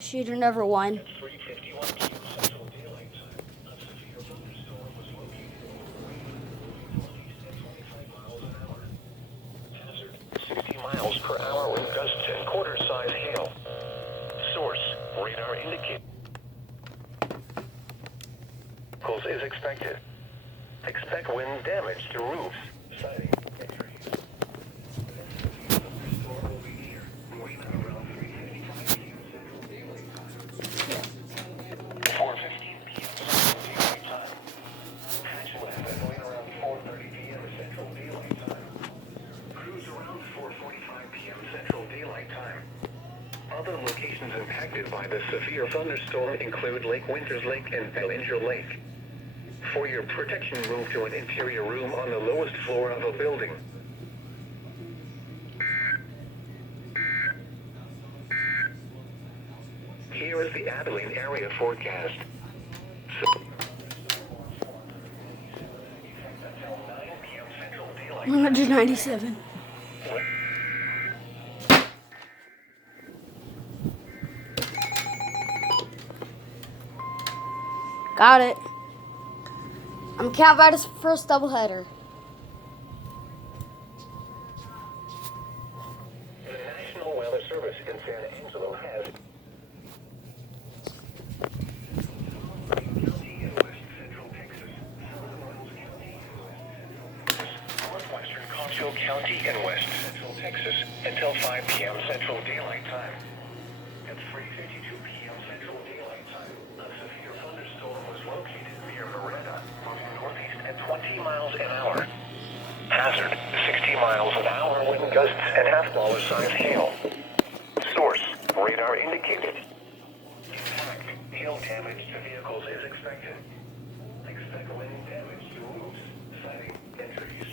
Shooter number 1. Miles per hour with gusts and quarter-size hail. Source, radar indicates is expected. Expect wind damage to roofs. Sighting. Other locations impacted by the severe thunderstorm include Lake Winters Lake and Bellinger Lake. For your protection, move to an interior room on the lowest floor of a building. Here is the Abilene area forecast. 197. Got it. I'm counting by this first doubleheader. The National Weather Service in San Angelo has northwestern Concho County in West Central Texas until 5 p.m. Central Daylight Time. At 3:52 p.m. Central Daylight Time, a severe thunderstorm was located near Moretta, moving northeast at 20 miles an hour. Hazard, 60 miles an hour wind gusts and half-dollar size hail. Source, radar indicated. Impact, hail damage to vehicles is expected. Expect wind damage to roofs, siding, and trees.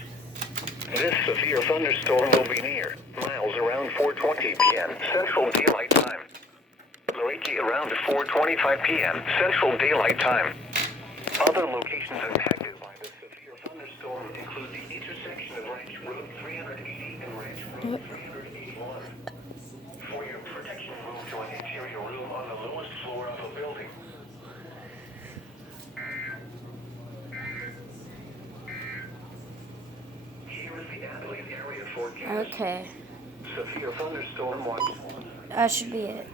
This severe thunderstorm will be near miles around 4:20 p.m. Central Daylight Time. Reiki around 4:25 p.m. Central Daylight Time. Other locations impacted by the severe thunderstorm include the intersection of Ranch Road 380 and Ranch Road 381. For your protection, move to an interior room on the lowest floor of a building. Here is the Abilene area forecast. Okay. Severe thunderstorm watch. That should be it.